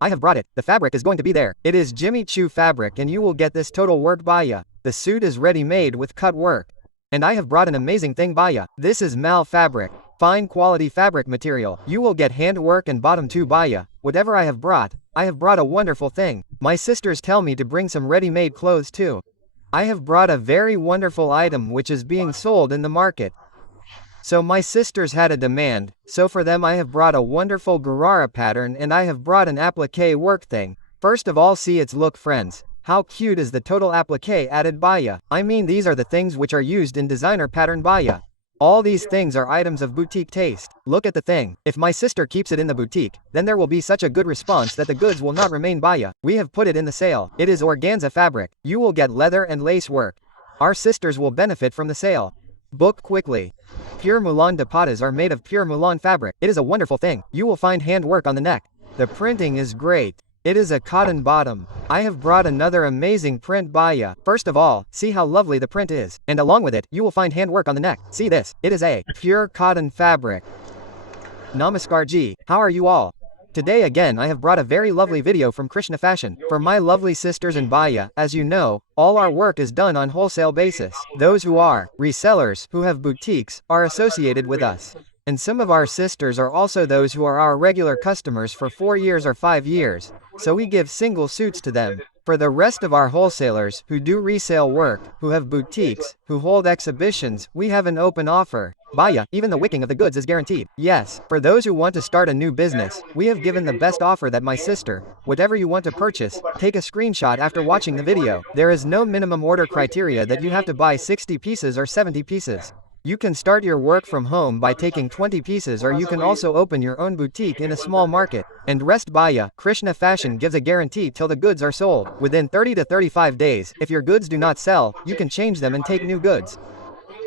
I have brought it. The fabric is going to be there. It is Jimmy Choo fabric and you will get this total work baya. The suit is ready-made with cut work. And I have brought an amazing thing baya. This is mal fabric. Fine quality fabric material. You will get handwork and bottom too baya. Whatever I have brought a wonderful thing. My sisters tell me to bring some ready-made clothes too. I have brought a very wonderful item which is being sold in the market. So my sisters had a demand, so for them I have brought a wonderful Garara pattern and I have brought an applique work thing. First of all, see its look, friends. How cute is the total applique added baya. I mean, these are the things which are used in designer pattern baya. All these things are items of boutique taste. Look at the thing. If my sister keeps it in the boutique, then there will be such a good response that the goods will not remain baya. We have put it in the sale. It is organza fabric. You will get leather and lace work. Our sisters will benefit from the sale. Book quickly. Pure Mulan dupattas are made of pure Mulan fabric. It is a wonderful thing. You will find handwork on the neck. The printing is great. It is a cotton bottom. I have brought another amazing print baya. First of all, see how lovely the print is. And along with it, you will find handwork on the neck. See this. It is a pure cotton fabric. Namaskar ji. How are you all? Today again I have brought a very lovely video from Krishna Fashion. For my lovely sisters in baya, as you know, all our work is done on wholesale basis. Those who are resellers, who have boutiques, are associated with us. And some of our sisters are also those who are our regular customers for 4 years or 5 years. So we give single suits to them. For the rest of our wholesalers, who do resale work, who have boutiques, who hold exhibitions, we have an open offer. Baya, even the wicking of the goods is guaranteed. Yes, for those who want to start a new business, we have given the best offer that my sister, whatever you want to purchase, take a screenshot after watching the video. There is no minimum order criteria that you have to buy 60 pieces or 70 pieces. You can start your work from home by taking 20 pieces, or you can also open your own boutique in a small market. And rest baya, Krishna Fashion gives a guarantee till the goods are sold. Within 30 to 35 days, if your goods do not sell, you can change them and take new goods.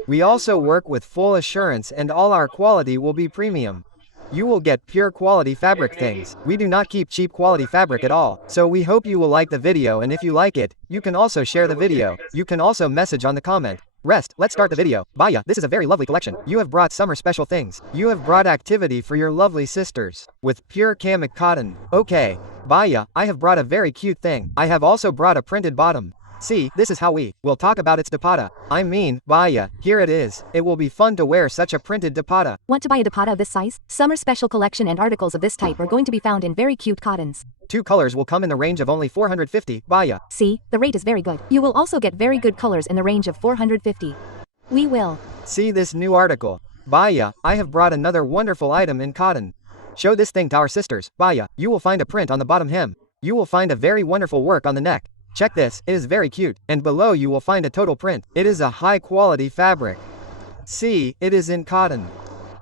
We also work with full assurance and all our quality will be premium. You will get pure quality fabric things. We do not keep cheap quality fabric at all. So we hope you will like the video, and if you like it, you can also share the video. You can also message on the comment. Rest, let's start the video. Baya, this is a very lovely collection. You have brought summer special things. You have brought activity for your lovely sisters. With pure kamik cotton. Okay. Baya, I have brought a very cute thing. I have also brought a printed bottom. See, this is how we will talk about its dupatta. I mean, baya, here it is. It will be fun to wear such a printed dupatta. Want to buy a dupatta of this size? Summer special collection and articles of this type are going to be found in very cute cottons. 2 colors will come in the range of only 450, baya. See, the rate is very good. You will also get very good colors in the range of 450. We will. See this new article. Baya, I have brought another wonderful item in cotton. Show this thing to our sisters. Baya, you will find a print on the bottom hem. You will find a very wonderful work on the neck. Check this, it is very cute, and below you will find a total print. It is a high quality fabric. See, it is in cotton.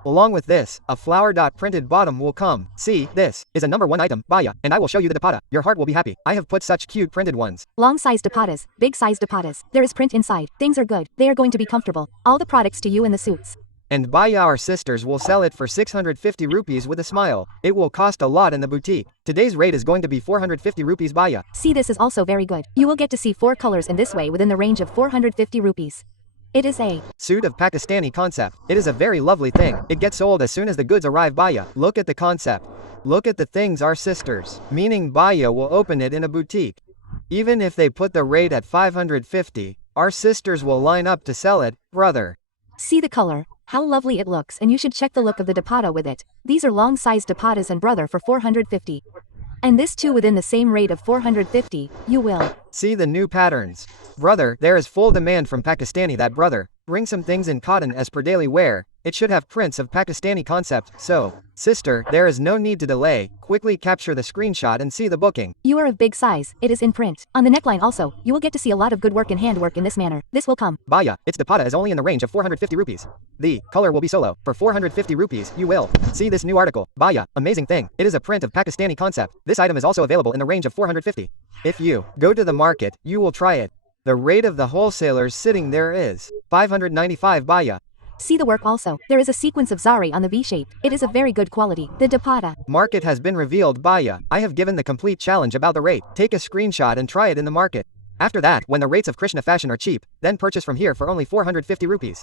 Along with this, a flower dot printed bottom will come. See, this is a #1 item, baya, and I will show you the dupatta. Your heart will be happy. I have put such cute printed ones. Long size dupattas, big size dupattas. There is print inside. Things are good. They are going to be comfortable. All the products to you in the suits. And baya, our sisters will sell it for 650 rupees with a smile. It will cost a lot in the boutique. Today's rate is going to be 450 rupees baya. See, this is also very good. You will get to see 4 colors in this way within the range of 450 rupees. It is a suit of Pakistani concept. It is a very lovely thing. It gets sold as soon as the goods arrive baya. Look at the concept. Look at the things our sisters, meaning baya, will open it in a boutique. Even if they put the rate at 550, our sisters will line up to sell it, brother. See the color. How lovely it looks, and you should check the look of the dupatta with it. These are long size dupattas and brother for 450. And this too within the same rate of 450, you will. See the new patterns. Brother, there is full demand from Pakistani that brother. Bring some things in cotton as per daily wear. It should have prints of Pakistani concept. So, sister, there is no need to delay. Quickly capture the screenshot and see the booking. You are of big size. It is in print. On the neckline also, you will get to see a lot of good work and handwork in this manner. This will come. Baya, its dupatta is only in the range of 450 rupees. The color will be solo. For 450 rupees, you will see this new article. Baya, amazing thing. It is a print of Pakistani concept. This item is also available in the range of 450. If you go to the market, you will try it. The rate of the wholesalers sitting there is 595 baya. See the work also. There is a sequence of zari on the V shape. It is of very good quality. The dupatta market has been revealed baya. I have given the complete challenge about the rate. Take a screenshot and try it in the market. After that, when the rates of Krishna fashion are cheap, then purchase from here for only 450 rupees.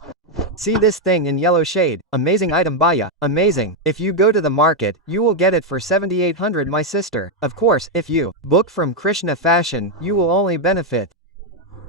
See this thing in yellow shade. Amazing item Baya. Amazing. If you go to the market, you will get it for 7800 my sister. Of course, if you book from Krishna Fashion, you will only benefit.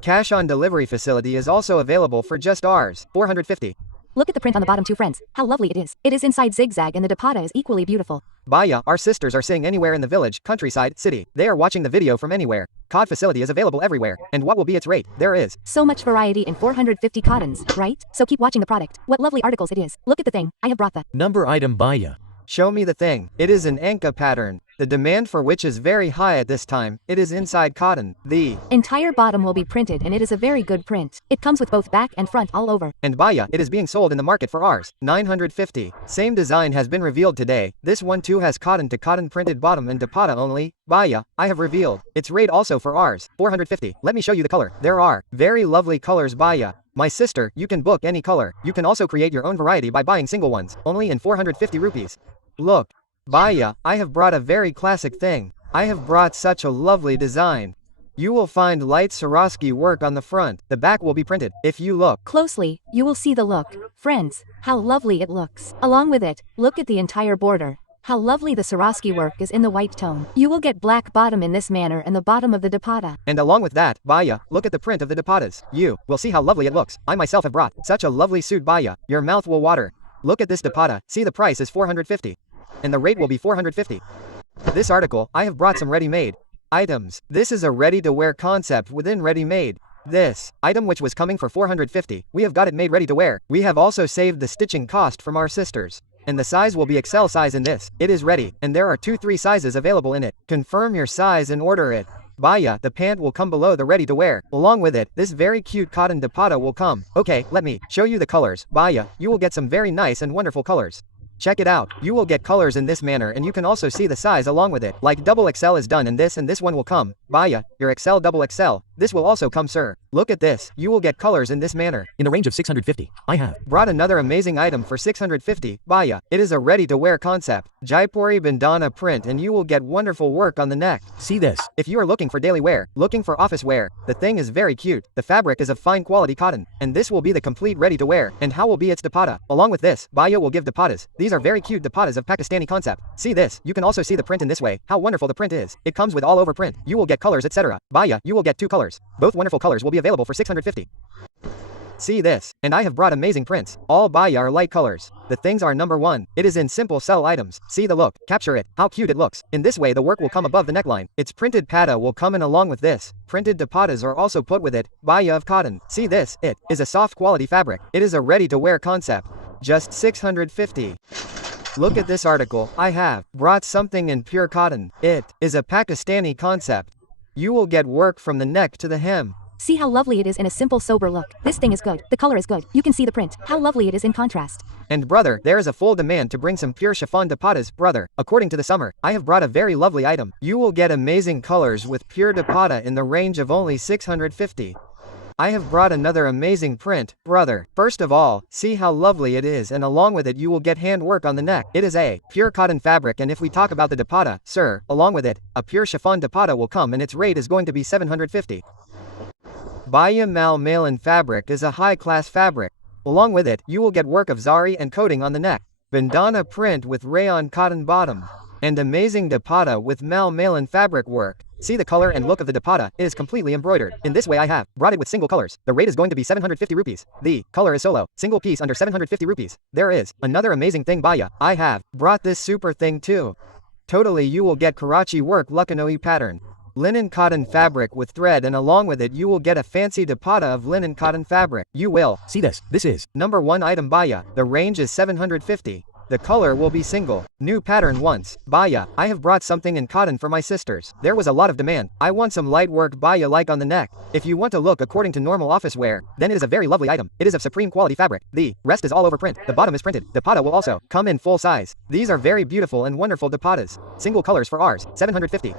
Cash on delivery facility is also available for just Rs. 450. Look at the print on the bottom, two friends. How lovely it is. It is inside zigzag and the dupatta is equally beautiful. Baya, our sisters are sitting anywhere in the village, countryside, city. They are watching the video from anywhere. COD facility is available everywhere. And what will be its rate? There is so much variety in 450 cottons, right? So keep watching the product. What lovely articles it is. Look at the thing. I have brought the number item Baya. Show me the thing. It is an Anka pattern, the demand for which is very high at this time. It is inside cotton. The entire bottom will be printed and it is a very good print. It comes with both back and front all over. And Baya, it is being sold in the market for Rs. 950. Same design has been revealed today. This one too has cotton to cotton printed bottom and dupatta only. Baya, I have revealed. Its rate also for Rs. 450. Let me show you the color. There are very lovely colors Baya. My sister, you can book any color. You can also create your own variety by buying single ones, only in 450 rupees. Look. Baya, I have brought a very classic thing. I have brought such a lovely design. You will find light Swarovski work on the front. The back will be printed. If you look closely, you will see the look. Friends, how lovely it looks. Along with it, look at the entire border. How lovely the Swarovski work is in the white tone. You will get black bottom in this manner and the bottom of the dupatta. And along with that, Baya, look at the print of the dupattas. You will see how lovely it looks. I myself have brought such a lovely suit Baya. Your mouth will water. Look at this dupatta. See, the price is 450. And the rate will be 450. This article, I have brought some ready-made items. This is a ready-to-wear concept within ready-made. This item which was coming for 450, we have got it made ready to wear. We have also saved the stitching cost from our sisters. And the size will be XL size in this. It is ready, and there are 2-3 sizes available in it. Confirm your size and order it. Baya, the pant will come below the ready to wear. Along with it, this very cute cotton dupatta will come. Okay, let me show you the colors. Baya, you will get some very nice and wonderful colors. Check it out. You will get colors in this manner and you can also see the size along with it. Like double XL is done and this one will come. Baya, your XL double XL. This will also come sir. Look at this. You will get colors in this manner. In the range of 650. I have brought another amazing item for 650. Baya, it is a ready-to-wear concept. Jaipuri bandana print and you will get wonderful work on the neck. See this. If you are looking for daily wear, looking for office wear, the thing is very cute. The fabric is of fine quality cotton. And this will be the complete ready-to-wear. And how will be its dupatta? Along with this, Baya will give dupattas. These are very cute dupattas of Pakistani concept. See this. You can also see the print in this way. How wonderful the print is. It comes with all over print. You will get colors etc. Baya, you will get 2 colors. Both wonderful colors will be available for 650. See this. And I have brought amazing prints. All Baya are light colors. The things are number 1. It is in simple sell items. See the look. Capture it. How cute it looks. In this way the work will come above the neckline. Its printed patta will come in along with this. Printed dupattas are also put with it. Baya of cotton. See this. It is a soft quality fabric. It is a ready-to-wear concept. Just 650. Look at this article. I have brought something in pure cotton. It is a Pakistani concept. You will get work from the neck to the hem. See how lovely it is in a simple sober look. This thing is good. The color is good. You can see the print. How lovely it is in contrast. And brother, there is a full demand to bring some pure chiffon dupattas. Brother, according to the summer, I have brought a very lovely item. You will get amazing colors with pure dupatta in the range of only 650. I have brought another amazing print, brother. First of all, see how lovely it is and along with it you will get handwork on the neck. It is a pure cotton fabric and if we talk about the dupatta, sir, along with it, a pure chiffon dupatta will come and its rate is going to be 750. Baya Mal Malin fabric is a high-class fabric. Along with it, you will get work of zari and coating on the neck. Bandana print with rayon cotton bottom. And amazing dupatta with Mal Malin fabric work. See the color and look of the dupatta, it is completely embroidered. In this way I have brought it with single colors. The rate is going to be 750 rupees. The color is solo, single piece under 750 rupees. There is another amazing thing Baya. I have brought this super thing too. Totally you will get Karachi work Lucknowi pattern. Linen cotton fabric with thread and along with it you will get a fancy dupatta of linen cotton fabric. You will see this. This is number 1 item Baya. The range is 750. The color will be single. New pattern once. Baya, I have brought something in cotton for my sisters. There was a lot of demand. I want some light work Baya like on the neck. If you want to look according to normal office wear, then it is a very lovely item. It is of supreme quality fabric. The rest is all over print. The bottom is printed. Dupatta will also come in full size. These are very beautiful and wonderful dupattas. Single colors for Rs. 750.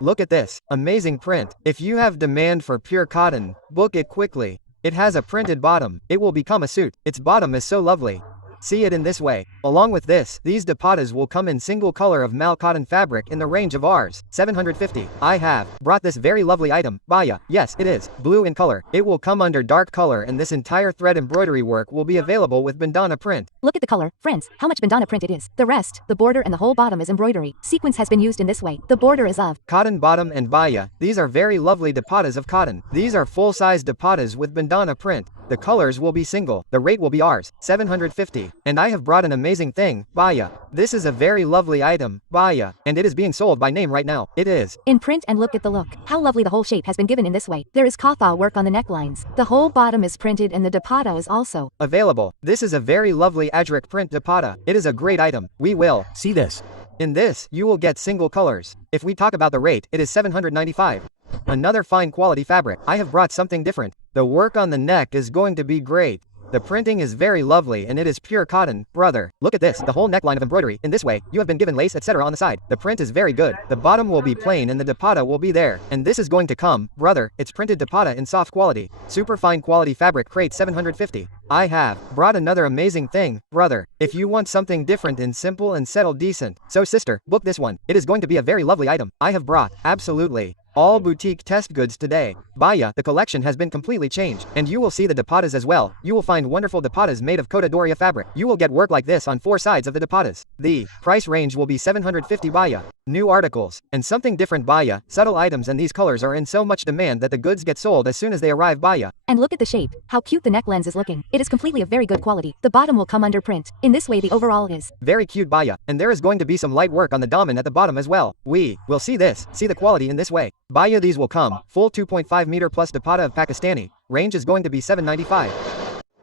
Look at this. Amazing print. If you have demand for pure cotton, book it quickly. It has a printed bottom. It will become a suit. Its bottom is so lovely. See it in this way. Along with this, these dupattas will come in single color of mal cotton fabric in the range of Rs. 750. I have brought this very lovely item, baya. Yes, it is blue in color. It will come under dark color and this entire thread embroidery work will be available with bandana print. Look at the color, friends, how much bandana print it is. The rest, the border and the whole bottom is embroidery. Sequence has been used in this way. The border is of cotton bottom and baya. These are very lovely dupattas of cotton. These are full-size dupattas with bandana print. The colors will be single. The rate will be Rs. 750. And I have brought an amazing thing, baya. This is a very lovely item, baya. And it is being sold by name right now. It is in print and look at the look. How lovely the whole shape has been given in this way. There is katha work on the necklines. The whole bottom is printed and the dupatta is also available. This is a very lovely ajrak print dupatta. It is a great item. We will See this. In this, you will get single colors. If we talk about the rate, it is 795. Another fine quality fabric. I have brought something different. The work on the neck is going to be great. The printing is very lovely and it is pure cotton, brother. Look at this, the whole neckline of embroidery. In this way, you have been given lace etc. on the side. The print is very good. The bottom will be plain and the dupatta will be there. And this is going to come, brother, it's printed dupatta in soft quality. Super fine quality fabric crate 750. I have brought another amazing thing, brother. If you want something different and simple and settled decent. So sister, book this one. It is going to be a very lovely item. I have brought, absolutely. All boutique test goods today. Baya, the collection has been completely changed. And you will see the dupattas as well. You will find wonderful dupattas made of Kota Doria fabric. You will get work like this on 4 sides of the dupattas. The price range will be 750 baya. New articles. And something different baya. Subtle items and these colors are in so much demand that the goods get sold as soon as they arrive baya. And look at the shape. How cute the neck lens is looking. It is completely of very good quality. The bottom will come under print. In this way the overall is very cute baya. And there is going to be some light work on the daman at the bottom as well. We will see this. See the quality in this way. Baya these will come. Full 2.5 meter plus dupatta of Pakistani. Range is going to be 795.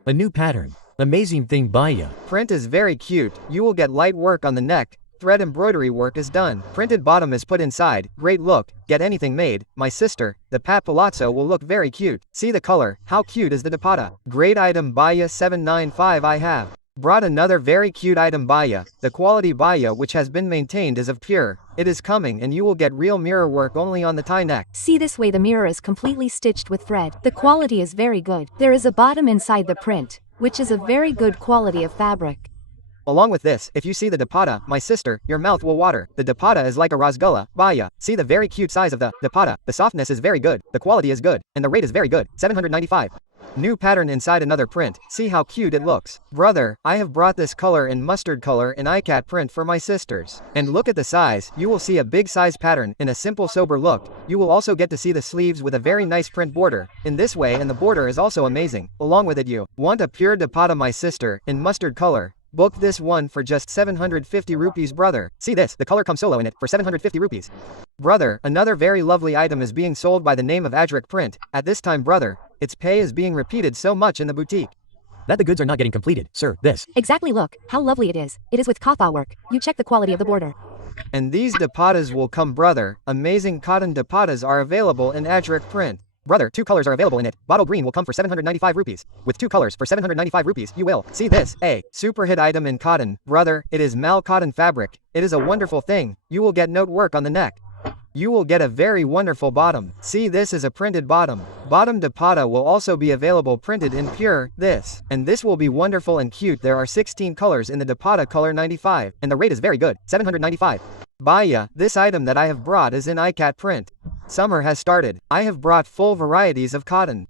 A new pattern. Amazing thing baya. Print is very cute. You will get light work on the neck. Thread embroidery work is done. Printed bottom is put inside. Great look. Get anything made. My sister, the pat palazzo will look very cute. See the color. How cute is the dupatta. Great item baya 795 I have. Brought another very cute item baya. The quality baya which has been maintained is of pure. It is coming and you will get real mirror work only on the tie neck. See this way the mirror is completely stitched with thread. The quality is very good. There is a bottom inside the print, which is a very good quality of fabric. Along with this, if you see the dupatta, my sister, your mouth will water. The dupatta is like a rasgulla, baya. See the very cute size of the dupatta. The softness is very good. The quality is good. And the rate is very good. 795. New pattern inside another print. See how cute it looks. Brother, I have brought this color in mustard color in icat print for my sisters. And look at the size. You will see a big size pattern in a simple sober look. You will also get to see the sleeves with a very nice print border. In this way and the border is also amazing. Along with it you want a pure dupatta my sister in mustard color. Book this one for just 750 rupees brother. See this, the color comes solo in it for 750 rupees. Brother, another very lovely item is being sold by the name of Ajrak print. At this time brother, its pay is being repeated so much in the boutique. That the goods are not getting completed, sir, this. Exactly look, how lovely it is. It is with katha work. You check the quality of the border. And these dupattas will come brother. Amazing cotton dupattas are available in Ajrak print. Brother, 2 colors are available in it. Bottle green will come for 795 rupees. With 2 colors for 795 rupees, you will see this. A super hit item in cotton. Brother, it is mal cotton fabric. It is a wonderful thing. You will get note work on the neck. You will get a very wonderful bottom. See this is a printed bottom. Bottom dupatta will also be available printed in pure, this. And this will be wonderful and cute. There are 16 colors in the dupatta color 95. And the rate is very good, 795. Baya, this item that I have brought is in icat print. Summer has started. I have brought full varieties of cotton.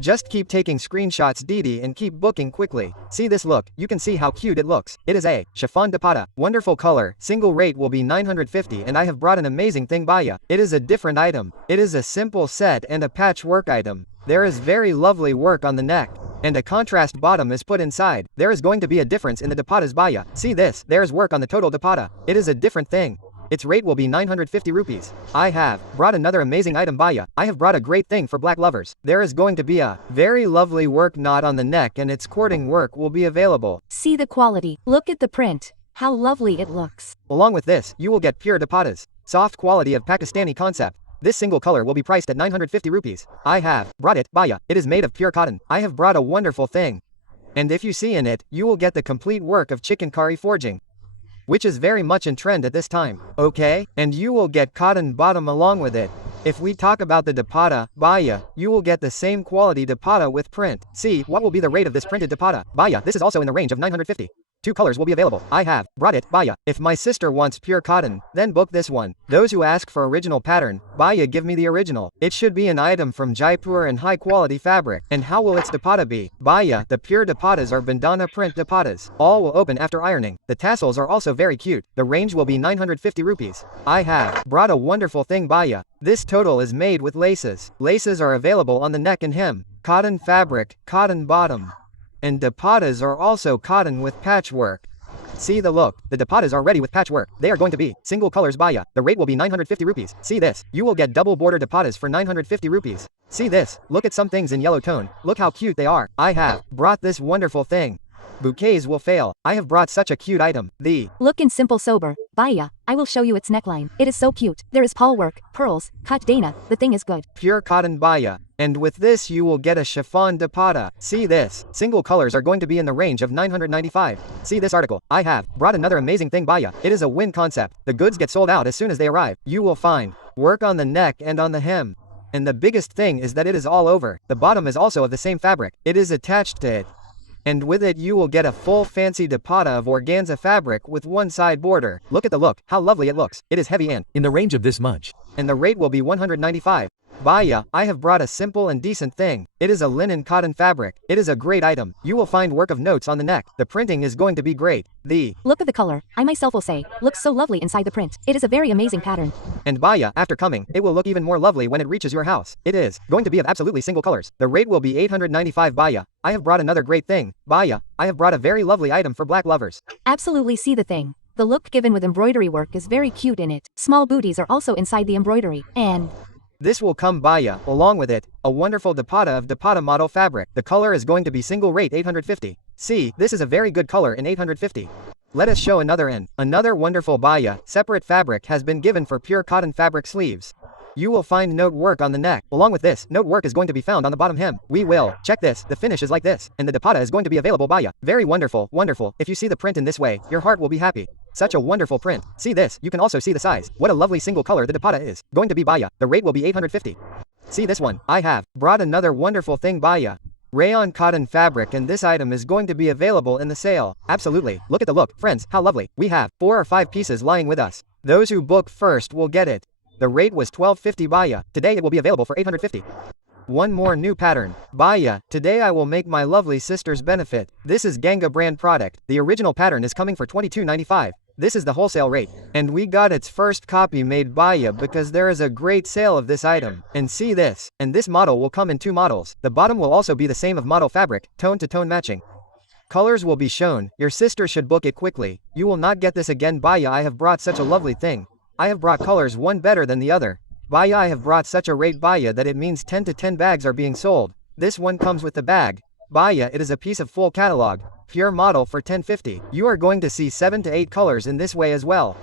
Just keep taking screenshots Didi and keep booking quickly. See this look, you can see how cute it looks. It is a chiffon dupatta. Wonderful color. Single rate will be 950 and I have brought an amazing thing baya. It is a different item. It is a simple set and a patchwork item. There is very lovely work on the neck. And a contrast bottom is put inside. There is going to be a difference in the dupatta's baya. See this, there is work on the total dupatta. It is a different thing. Its rate will be 950 rupees. I have brought another amazing item baya. I have brought a great thing for black lovers. There is going to be a very lovely work knot on the neck and its cording work will be available. See the quality. Look at the print. How lovely it looks. Along with this, you will get pure dupattas. Soft quality of Pakistani concept. This single color will be priced at 950 rupees. I have brought it baya. It is made of pure cotton. I have brought a wonderful thing. And if you see in it, you will get the complete work of chikankari forging, which is very much in trend at this time. Okay? And you will get cotton bottom along with it. If we talk about the dupatta, baya, you will get the same quality dupatta with print. See, what will be the rate of this printed dupatta? Baya, this is also in the range of 950. 2 colors will be available. I have brought it, Baya. If my sister wants pure cotton, then book this one. Those who ask for original pattern, Baya give me the original. It should be an item from Jaipur and high quality fabric. And how will its dupatta be? Baya, the pure dupattas are bandana print dupattas. All will open after ironing. The tassels are also very cute. The range will be 950 rupees. I have brought a wonderful thing, Baya. This total is made with laces. Laces are available on the neck and hem. Cotton fabric, cotton bottom. And dupattas are also cotton with patchwork. See the look. The dupattas are ready with patchwork. They are going to be single colors, Baya. The rate will be 950 rupees. See this. You will get double border dupattas for 950 rupees. See this. Look at some things in yellow tone. Look how cute they are. I have brought this wonderful thing. Bouquets will fail. I have brought such a cute item. Look in simple sober. Baya, I will show you its neckline. It is so cute. There is pawl work, pearls, cut dana. The thing is good. Pure cotton, Baya. And with this you will get a chiffon dupatta. See this. Single colors are going to be in the range of 995. See this article. I have brought another amazing thing, Baya. It is a win concept. The goods get sold out as soon as they arrive. You will find work on the neck and on the hem. And the biggest thing is that it is all over. The bottom is also of the same fabric. It is attached to it. And with it you will get a full fancy dupatta of organza fabric with one side border. Look at the look, how lovely it looks. It is heavy and In the range of this much. And the rate will be 195. Baya, I have brought a simple and decent thing. It is a linen cotton fabric. It is a great item. You will find work of notes on the neck. The printing is going to be great. Look at the color. I myself will say, looks so lovely inside the print. It is a very amazing pattern. And Baya, after coming, it will look even more lovely when it reaches your house. It is going to be of absolutely single colors. The rate will be 895. Baya, I have brought another great thing. Baya, I have brought a very lovely item for black lovers. Absolutely see the thing. The look given with embroidery work is very cute in it. Small booties are also inside the embroidery. And this will come, Baya, along with it, a wonderful dupatta of dupatta model fabric. The color is going to be single rate 850. See, this is a very good color in 850. Let us show another in. Another wonderful Baya, separate fabric has been given for pure cotton fabric sleeves. You will find note work on the neck. Along with this, note work is going to be found on the bottom hem. We will check this. The finish is like this. And the dupatta is going to be available, Baya. Very wonderful, wonderful. If you see the print in this way, your heart will be happy. Such a wonderful print. See this. You can also see the size. What a lovely single color the dupatta is. Going to be, Baya. The rate will be 850. See this one. I have brought another wonderful thing, Baya. Rayon cotton fabric, and this item is going to be available in the sale. Absolutely. Look at the look. Friends, how lovely. We have 4 or 5 pieces lying with us. Those who book first will get it. The rate was 1250, Baya. Today it will be available for 850. One more new pattern. Baya, today I will make my lovely sister's benefit. This is Ganga brand product. The original pattern is coming for 22.95. This is the wholesale rate. And we got its first copy made, Baya, because there is a great sale of this item. And see this. And this model will come in 2 models. The bottom will also be the same of model fabric, tone to tone matching. Colors will be shown. Your sister should book it quickly. You will not get this again, Baya. I have brought such a lovely thing. I have brought colors one better than the other. Baya, I have brought such a rate, Baya, that it means 10 to 10 bags are being sold. This one comes with the bag. Baya, it is a piece of full catalog. Pure model for 1050. You are going to see 7 to 8 colors in this way as well.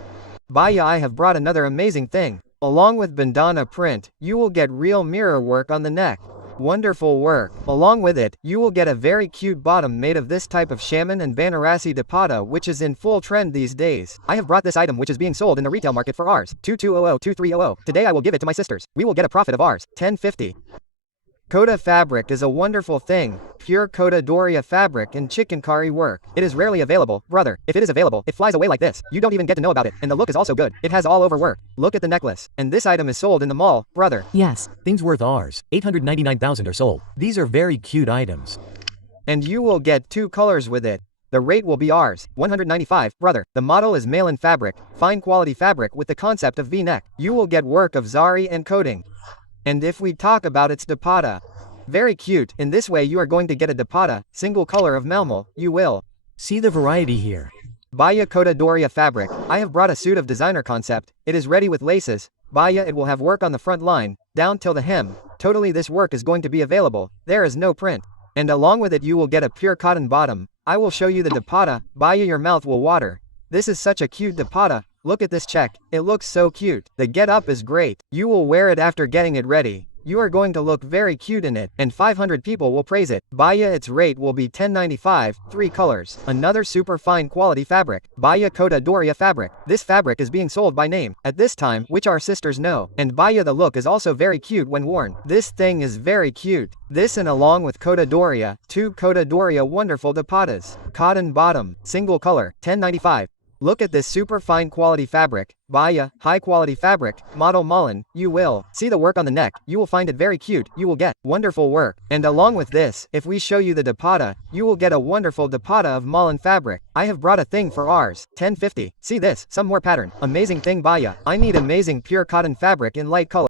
Baya, I have brought another amazing thing. Along with bandana print, you will get real mirror work on the neck. Wonderful work. Along with it, you will get a very cute bottom made of this type of shaman and Banarasi dupatta, which is in full trend these days. I have brought this item which is being sold in the retail market for ours, 2200-2300. Today I will give it to my sisters. We will get a profit of ours, 1050. Kota fabric is a wonderful thing. Pure Kota Doria fabric and chikankari work. It is rarely available, brother. If it is available, it flies away like this. You don't even get to know about it, and the look is also good. It has all over work. Look at the necklace. And this item is sold in the mall, brother. Yes, things worth ours. 899,000 are sold. These are very cute items. And you will get 2 colors with it. The rate will be ours, 195, brother. The model is Malin fabric, fine quality fabric with the concept of V-neck. You will get work of zari and coating. And if we talk about its dupatta, very cute. In this way you are going to get a dupatta, single color of Malmal. You will see the variety here. Baya Kota Doria fabric. I have brought a suit of designer concept. It is ready with laces. Baya, it will have work on the front line, down till the hem. Totally this work is going to be available. There is no print. And along with it you will get a pure cotton bottom. I will show you the dupatta. Baya, your mouth will water. This is such a cute dupatta. Look at this check. It looks so cute. The get up is great. You will wear it after getting it ready. You are going to look very cute in it, and 500 people will praise it. Baya, its rate will be $10.95, 3 colors. Another super fine quality fabric. Baya Coda Doria fabric. This fabric is being sold by name at this time, which our sisters know. And Baya, the look is also very cute when worn. This thing is very cute. This and along with Coda Doria, 2 Coda Doria wonderful dupattas. Cotton bottom, single color, $10.95. Look at this super fine quality fabric. Baya, high quality fabric, model Mullen. You will see the work on the neck. You will find it very cute. You will get wonderful work. And along with this, if we show you the dupatta, you will get a wonderful dupatta of Mullen fabric. I have brought a thing for ours, $10.50. See this, some more pattern. Amazing thing Baya. I need amazing pure cotton fabric in light color.